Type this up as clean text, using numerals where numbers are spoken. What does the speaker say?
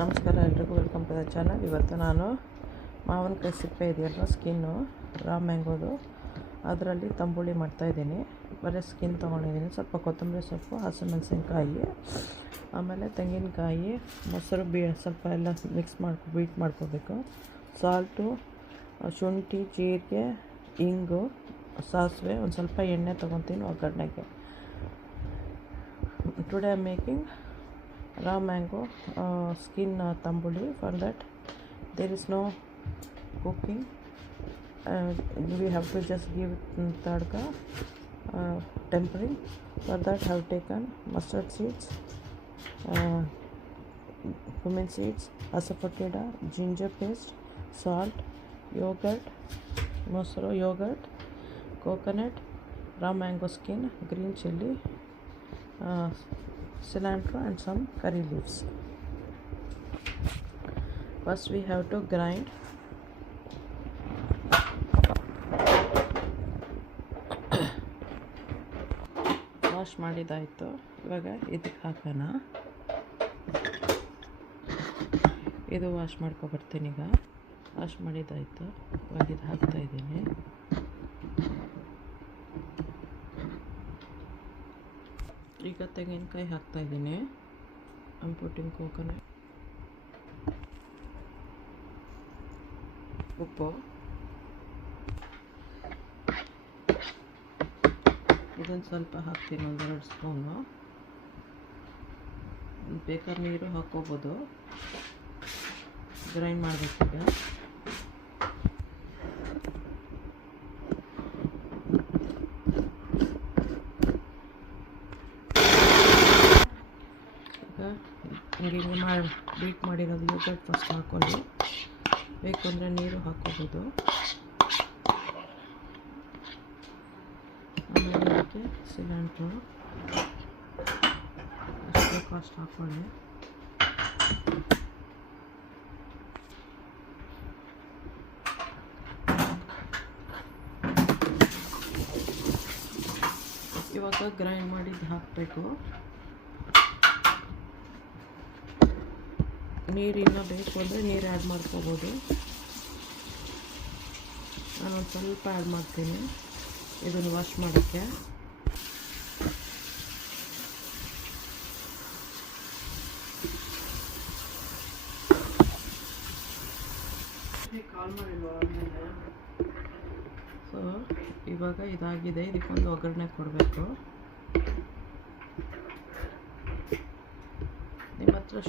ನಮಸ್ಕಾರ ಎಲ್ರಿಗೂ, welcome to the channel. ಇವತ್ತು ನಾನು ಮಾವಿನಕಾಯಿ ಸಿಪ್ಪೆ ಇದೆಯಲ್ಲ, ಸ್ಕಿನ್ನು ರಾ ಮ್ಯಾಂಗೋದು, ಅದರಲ್ಲಿ ತಂಬುಳಿ ಮಾಡ್ತಾಯಿದ್ದೀನಿ. ಬರೀ ಸ್ಕಿನ್ ತೊಗೊಂಡಿದ್ದೀನಿ. ಸ್ವಲ್ಪ ಕೊತ್ತಂಬರಿ ಸೊಪ್ಪು, ಹಸಿಮೆಣಸಿನ್ಕಾಯಿ, ಆಮೇಲೆ ತೆಂಗಿನಕಾಯಿ, ಮೊಸರು ಸ್ವಲ್ಪ ಎಲ್ಲ ಮಿಕ್ಸ್ ಬೀಟ್ ಮಾಡ್ಕೋಬೇಕು. ಸಾಲ್ಟು, ಶುಂಠಿ, ಜೀರಿಗೆ, ಇಂಗು, ಸಾಸಿವೆ, ಒಂದು ಸ್ವಲ್ಪ ಎಣ್ಣೆ ತೊಗೊತೀನಿ ಒಗ್ಗರಣೆಗೆ. Today I am making raw mango skin tambuli. For that there is no cooking, we have to just give tadka, tempering. For that I have taken mustard seeds, cumin seeds, asafoetida, ginger paste, salt, yogurt, mosaru yogurt, coconut, raw mango skin, green chilli, cilantro and some curry leaves. First we have to grind. Wash ಮಾಡಿದಾಯಿತು. ಇವಾಗ ಇದಕ್ಕೆ ಹಾಕೋಣ. ಇದು wash ಮಾಡ್ಕೊಬರ್ತೀನಿ. ಈಗ wash ಮಾಡಿದಾಯಿತು. ಇವಾಗ ಇದು ಹಾಕ್ತಾಯಿದ್ದೀನಿ. ಈಗ ತೆಂಗಿನಕಾಯಿ ಹಾಕ್ತಾಯಿದ್ದೀನಿ. ಐ ಪುಟ್ಟಿಂಗ್ ಕೋಕೋನಟ್, ಉಪ್ಪು, ಇದನ್ನು ಸ್ವಲ್ಪ ಹಾಕ್ತೀನಿ, 1-2 ಸ್ಪೂನು. ಬೇಕಾದ್ರೆ ನೀರು ಹಾಕ್ಕೋಬೋದು. ಗ್ರೈಂಡ್ ಮಾಡಬೇಕೀಗ. ಹಿಂಗೆ ಬೀಟ್ ಮಾಡಿರೋದು ಯೋಗರ್ಟ್ ಫಸ್ಟ್ ಹಾಕ್ಕೊಳ್ಳಿ. ಬೇಕು ಅಂದರೆ ನೀರು ಹಾಕ್ಕೋಬೋದು. ಆಮೇಲೆ ಅದಕ್ಕೆ ಸಿಲೆಂಟ್ರು ಎಷ್ಟು ಬೇಕು ಅಷ್ಟು ಹಾಕ್ಕೊಳ್ಳಿ. ಇವಾಗ ಗ್ರೈಂಡ್ ಮಾಡಿದ್ದು ಹಾಕಬೇಕು. ನೀರು ಇನ್ನೂ ಬೇಕು ಅಂದರೆ ನೀರು ಆ್ಯಡ್ ಮಾಡ್ಕೋಬೋದು. ನಾನೊಂದು ಸ್ವಲ್ಪ ಆ್ಯಡ್ ಮಾಡ್ತೀನಿ ಇದನ್ನು ವಾಶ್ ಮಾಡೋಕ್ಕೆ. ಸೊ ಇವಾಗ ಇದಾಗಿದೆ. ಇದಕ್ಕೊಂದು ಒಗ್ಗರಣೆ ಕೊಡಬೇಕು. ನಿಮ್ಮ ಹತ್ರ